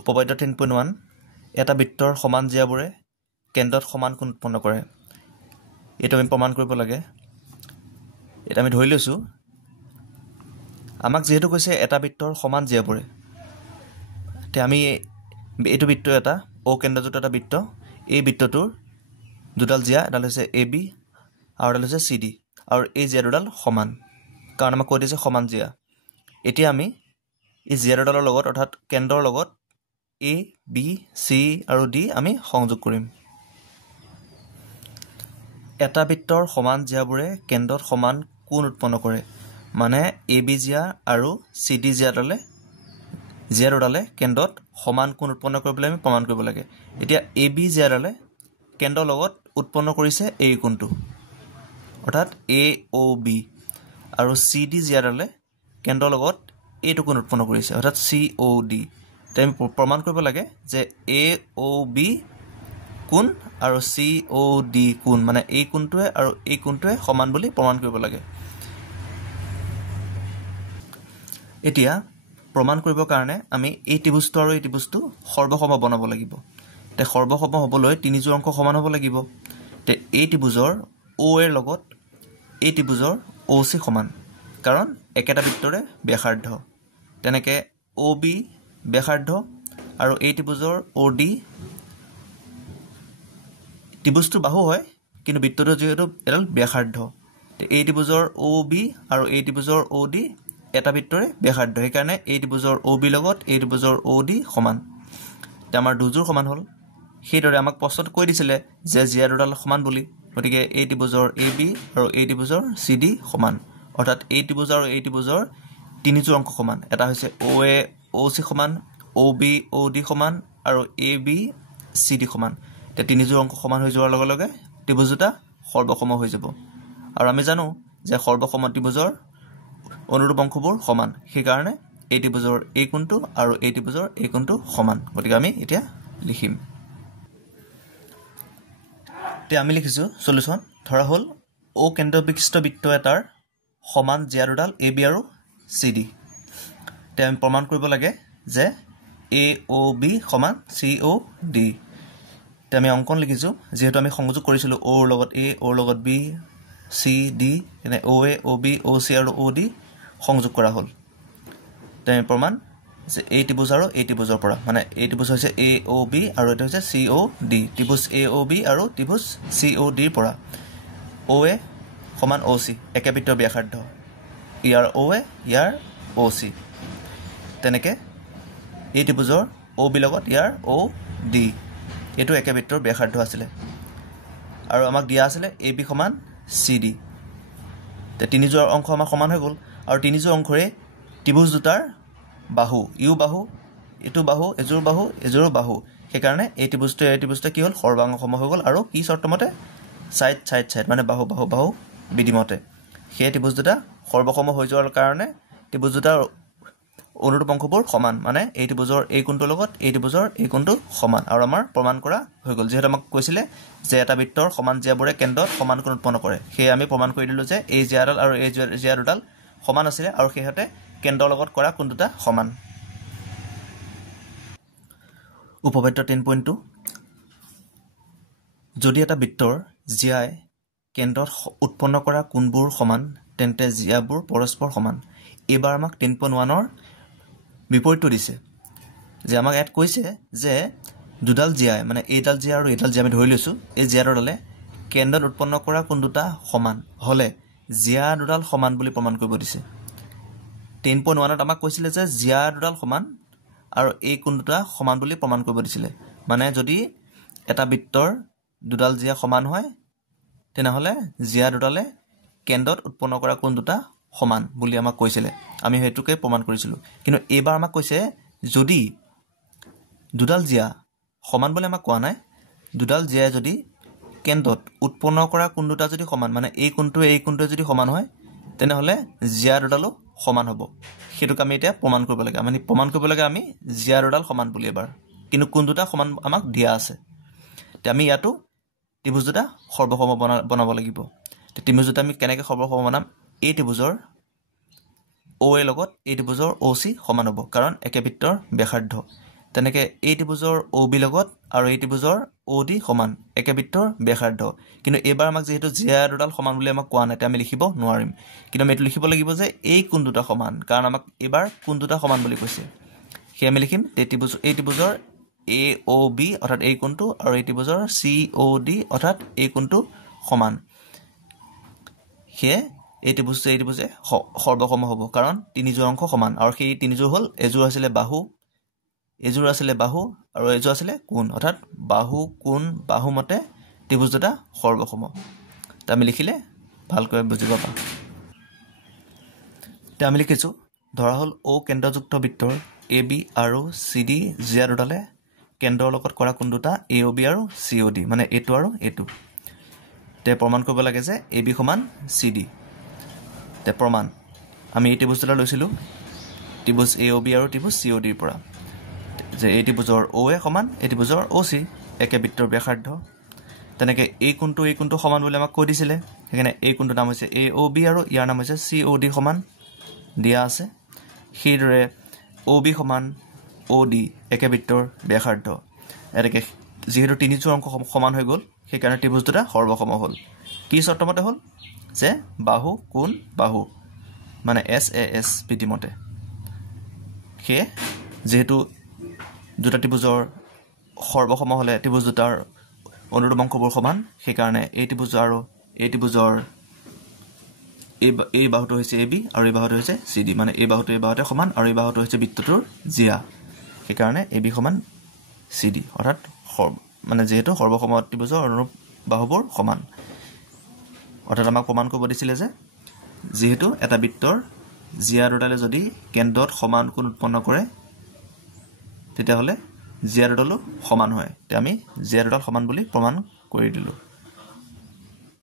উপপাদ্য 10.1 এটা বৃত্তৰ সমান জিয়াবোৰে কেন্দ্ৰত সমান কোণ উৎপন্ন কৰে। এইটো আমি প্ৰমাণ কৰিব লাগে। এটা আমি ধৰি লৈছোঁ আমাক যেহেতু কৈছে এটা বৃত্তৰ সমান জিয়াবোৰে, তে আমি এইটো বৃত্ত এটা ও কেন্দ্ৰযুক্ত এটা বৃত্ত, এই বৃত্তটোৰ দুডাল জিয়া, এডাল হৈছে এ বি আৰু এডাল হৈছে চি ডি, আৰু এই জিয়া দুডাল সমান, কাৰণ আমাক কৈ দিছে সমান জিয়া। এতিয়া আমি এই জিয়া দুডালৰ লগত অৰ্থাৎ কেন্দ্ৰৰ লগত এ বি চি আৰু ডি আমি সংযোগ কৰিম। এটা বৃত্তৰ সমান জিয়াবোৰে কেন্দ্ৰত সমান কোণ উৎপন্ন কৰে, মানে এ বি জিয়া আৰু চি ডি জিয়া দুডালে কেন্দ্ৰত সমান কোণ উৎপন্ন কৰিবলৈ আমি প্ৰমাণ কৰিব লাগে। এতিয়া এ বি জিয়াডালে কেন্দ্ৰৰ লগত উৎপন্ন কৰিছে এই কোণটো, অৰ্থাৎ এ অ' বি, আৰু চি ডি জিয়াডালে কেন্দ্ৰৰ লগত এইটো কোণ উৎপন্ন কৰিছে, অৰ্থাৎ চি অ' ডি। এতিয়া আমি প্ৰমাণ কৰিব লাগে যে এ অ' বি কোণ আৰু চি অ' ডি কোণ, মানে এই কোণটোৱে আৰু এই কোণটোৱে সমান বুলি প্ৰমাণ কৰিব লাগে। এতিয়া প্ৰমাণ কৰিবৰ কাৰণে আমি এই ত্ৰিভুজটো আৰু এই ত্ৰিভুজটো সৰ্বসম বনাব লাগিব। এতিয়া সৰ্বসম হ'বলৈ তিনিযোৰ অংশ সমান হ'ব লাগিব। এতিয়া এই ত্ৰিভুজৰ অ' এৰ লগত এই ত্ৰিভুজৰ অ' চি সমান, কাৰণ একেটা বৃত্তৰে ব্যাসাৰ্ধ। তেনেকৈ অ' বি ব্যাসাৰ্ধ আৰু এই ত্ৰিভুজৰ অ' ডি, ত্ৰিভুজটো বাহু হয় কিন্তু বৃত্তটো যিহেতু এডাল ব্যাসাৰ্ধ, এই ত্ৰিভুজৰ অ' বি আৰু এই ত্ৰিভুজৰ অ' ডি এটা বৃত্তৰে ব্যাসাৰ্ধ, সেইকাৰণে এই ত্ৰিভুজৰ অ' বিৰ লগত এই ত্ৰিভুজৰ অ' ডি সমান। এতিয়া আমাৰ দুযোৰ সমান হ'ল। সেইদৰে আমাক প্ৰশ্নত কৈ দিছিলে যে জিয়া দুডাল সমান বুলি, গতিকে এই ত্ৰিভুজৰ এ বি আৰু এই ত্ৰিভুজৰ চি ডি সমান, অৰ্থাৎ এই ত্ৰিভুজ আৰু এই ত্ৰিভুজৰ তিনিযোৰ অংশ সমান। এটা হৈছে অ' এ অ' চি সমান, অ' বি অ' ডি সমান আৰু এ বি চি ডি সমান। এতিয়া তিনিযোৰ অংশ সমান হৈ যোৱাৰ লগে লগে ত্ৰিভুজ দুটা সৰ্বসম হৈ যাব, আৰু আমি জানো যে সৰ্বসম ত্ৰিভুজৰ অনুৰূপ অংশবোৰ সমান, সেইকাৰণে এই ত্ৰিভুজৰ এই কোণটো আৰু এই ত্ৰিভুজৰ এই কোণটো সমান। গতিকে আমি এতিয়া লিখিম। এতিয়া আমি লিখিছোঁ চলিউশ্যন। ধৰা হ'ল অ কেন্দ্ৰ বিশিষ্ট বৃত্ত এটাৰ সমান জিয়া দুডাল এ বি আৰু চি ডি। এতিয়া আমি প্ৰমাণ কৰিব লাগে যে এ অ' বি সমান চি অ' ডি। এতিয়া আমি অংকন লিখিছোঁ, যিহেতু আমি সংযোগ কৰিছিলোঁ অ'ৰ লগত এ, অ'ৰ লগত বি, চি ডি, এনে অ' এ অ' বি অ' চি আৰু অ' ডি সংযোগ কৰা হ'ল। এতিয়া আমি প্ৰমাণ যে এই ত্ৰিভুজ আৰু এই ত্ৰিভুজৰ পৰা, মানে এই ত্ৰিভুজ হৈছে এ অ' বি আৰু এইটো হৈছে চি অ' ডি, ত্ৰিভুজ এ অ' বি আৰু ত্ৰিভুজ চি অ' ডিৰ পৰা অ' এ সমান অ' চি, একে বৃত্তৰ ব্যাসাৰ্ধ, ইয়াৰ অ' এ ইয়াৰ অ' চি। তেনেকৈ এই ত্ৰিভুজৰ অ' বিৰ লগত ইয়াৰ অ' ডি, এইটো একে বৃত্তৰ ব্যাসাৰ্ধ আছিলে, আৰু আমাক দিয়া আছিলে এ বি সমান চি ডি। এতিয়া তিনিযোৰ অংশ আমাৰ সমান হৈ গ'ল, আৰু তিনিযোৰ অংশৰে ত্ৰিভুজ দুটাৰ বাহু, ইও বাহু, এইটো বাহু, এযোৰ বাহু, এযোৰো বাহু, সেইকাৰণে এই ত্ৰিভুজটোৱে কি হ'ল সৰ্বাংগসম হৈ গ'ল, আৰু কি চৰ্তমতে ছাইড ছাইড ছাইড, মানে বাহু বাহু বাহু বিধিমতে সেই ত্ৰিভুজ দুটা সৰ্বসম হৈ যোৱাৰ কাৰণে ত্ৰিভুজ দুটাৰ অনুৰূপ অংশবোৰ সমান, মানে এই ত্ৰিভুজৰ এই কোণটোৰ লগত এই ত্ৰিভুজৰ এই কোণটো সমান, আৰু আমাৰ প্ৰমাণ কৰা হৈ গ'ল। যিহেতু আমাক কৈছিলে যে এটা বৃত্তৰ সমান জিয়াবোৰে কেন্দ্ৰত সমান কোণ উৎপন্ন কৰে, সেয়ে আমি প্ৰমাণ কৰি দিলোঁ যে এই জিয়াডাল আৰু এই জিয়া দুডাল সমান আছিলে, আৰু সিহঁতে কেন্দ্ৰৰ লগত কৰা কোণ দুটা সমান। উপপাদ্য 10.2 যদি এটা বৃত্তৰ জিয়াই কেন্দ্ৰত উৎপন্ন কৰা কোণবোৰ সমান, তেন্তে জিয়াবোৰ পৰস্পৰ সমান। এইবাৰ আমাক 10.1ৰ বিপৰীতটো দিছে, যে আমাক ইয়াত কৈছে যে দুডাল জিয়াই, মানে এইডাল জিয়া আৰু এইডাল জিয়া আমি ধৰি লৈছোঁ, এই জিয়া দুডালে কেন্দ্ৰত উৎপন্ন কৰা কোণ দুটা সমান হ'লে জিয়া দুডাল সমান বুলি প্ৰমাণ কৰিব দিছে। 10.1ত আমাক কৈছিলে যে জিয়া দুডাল সমান আৰু এই কোণ দুটা সমান বুলি প্ৰমাণ কৰিব দিছিলে, মানে যদি এটা বৃত্তৰ দুডাল জিয়া সমান হয় তেনেহ'লে জিয়া দুডালে কেন্দ্ৰত উৎপন্ন কৰা কোণ দুটা সমান বুলি আমাক কৈছিলে, আমি সেইটোকে প্ৰমাণ কৰিছিলোঁ। কিন্তু এইবাৰ আমাক কৈছে যদি দুডাল জিয়া সমান বুলি আমাক কোৱা নাই, দুডাল জিয়াই যদি কেন্দ্ৰত উৎপন্ন কৰা কোণ দুটা যদি সমান, মানে এই কোণটোৱে যদি সমান হয় তেনেহ'লে জিয়া দুডালো সমান হ'ব। সেইটোক আমি এতিয়া প্ৰমাণ কৰিব লাগে। আমি জিয়া দুডাল সমান বুলি এবাৰ, কিন্তু কোণ দুটা সমান আমাক দিয়া আছে। এতিয়া আমি ইয়াতো ত্ৰিভুজ দুটা সৰ্বসম বনাব লাগিব। ত্ৰিভুজ দুটা আমি কেনেকৈ সৰ্বসম বনাম? এই ত্ৰিভুজৰ অ' এৰ লগত এই ত্ৰিভুজৰ অ' চি সমান হ'ব, কাৰণ একে বৃত্তৰ ব্যাসাৰ্ধ। তেনেকৈ এই ত্ৰিভুজৰ OB লগত আৰু এই ত্ৰিভুজৰ OD সমান একে বৃত্তৰ ব্যাসাৰ্ধ কিন্তু এইবাৰ আমাক যেহেতু জিয়া দুডাল সমান বুলি আমাক কোৱা নাই আমি লিখিব নোৱাৰিম কিন্তু আমি এইটো লিখিব লাগিব যে এই কোণ দুটা সমান কাৰণ আমাক এইবাৰ কোণ দুটা সমান বুলি কৈছে সেই আমি লিখিম এই ত্ৰিভুজৰ AOB অৰ্থাৎ এই কোণটো আৰু এই ত্ৰিভুজৰ COD অৰ্থাৎ এই কোণটো সমান সেয়ে এই ত্ৰিভুজে সৰ্বসম হ'ব কাৰণ তিনিজোৰ অংশ সমান আৰু সেই তিনিজোৰ হ'ল এজোৰ আছিলে বাহু আৰু এজোৰ আছিলে কোণ অৰ্থাৎ বাহু কোণ বাহু মতে ত্ৰিভুজ দুটা সৰ্বসম তা আমি লিখিলে ভালকৈ বুজিব পাম তা আমি লিখিছো ধৰা হ'ল O কেন্দ্ৰযুক্ত বৃত্তৰ AB আৰু CD জিয়া দুডালে কেন্দ্ৰৰ লগত কৰা কোণ দুটা AOB আৰু COD মানে এইটো আৰু এইটো তে প্ৰমাণ কৰিব লাগে যে AB সমান CD তে প্ৰমাণ আমি এই ত্ৰিভুজ দুটা লৈছিলো ত্ৰিভুজ AOB আৰু ত্ৰিভুজ COD ৰ পৰা যে এই ত্ৰিভুজৰ OA সমান এই ত্ৰিভুজৰ OC একে বৃত্তৰ ব্যাসাৰ্ধ তেনেকৈ এই কোণটো সমান বুলি আমাক কৈ দিছিলে সেইকাৰণে এই কোণটোৰ নাম হৈছে AOB আৰু ইয়াৰ নাম হৈছে COD সমান দিয়া আছে সেইদৰে OB সমান OD একে বৃত্তৰ ব্যাসাৰ্ধ এনেকৈ যেহেতু তিনিজোৰ অংশ সমান হৈ গ'ল সেইকাৰণে ত্ৰিভুজ দুটা সৰ্বসম হ'ল কি চৰ্তমতে হ'ল যে বাহু কোণ বাহু মানে SAS বিধিমতে সেয়ে যেহেতু দুটা ত্ৰিভুজৰ সৰ্বসম হ'লে ত্ৰিভুজ দুটাৰ অনুৰূপ অংশবোৰ সমান সেইকাৰণে এই ত্ৰিভুজ আৰু এই ত্ৰিভুজৰ এই বাহুটো হৈছে AB আৰু এই বাহুটো হৈছে CD মানে এই বাহুটো এই বাহুতে সমান আৰু এই বাহুটো হৈছে বৃত্তটোৰ জিয়া সেইকাৰণে AB সমান CD অৰ্থাৎ মানে যেহেতু সৰ্বসম ত্ৰিভুজৰ অনুৰূপ বাহুবোৰ সমান অৰ্থাৎ আমাক প্ৰমাণ কৰিব দিছিলে যে যেহেতু এটা বৃত্তৰ জিয়া দুডালে যদি কেন্দ্ৰত সমান কোণ উৎপন্ন কৰে তেতিয়াহ'লে জিয়া দুডালো সমান হয় তে আমি জিয়া দুডাল সমান বুলি প্ৰমাণ কৰি দিলোঁ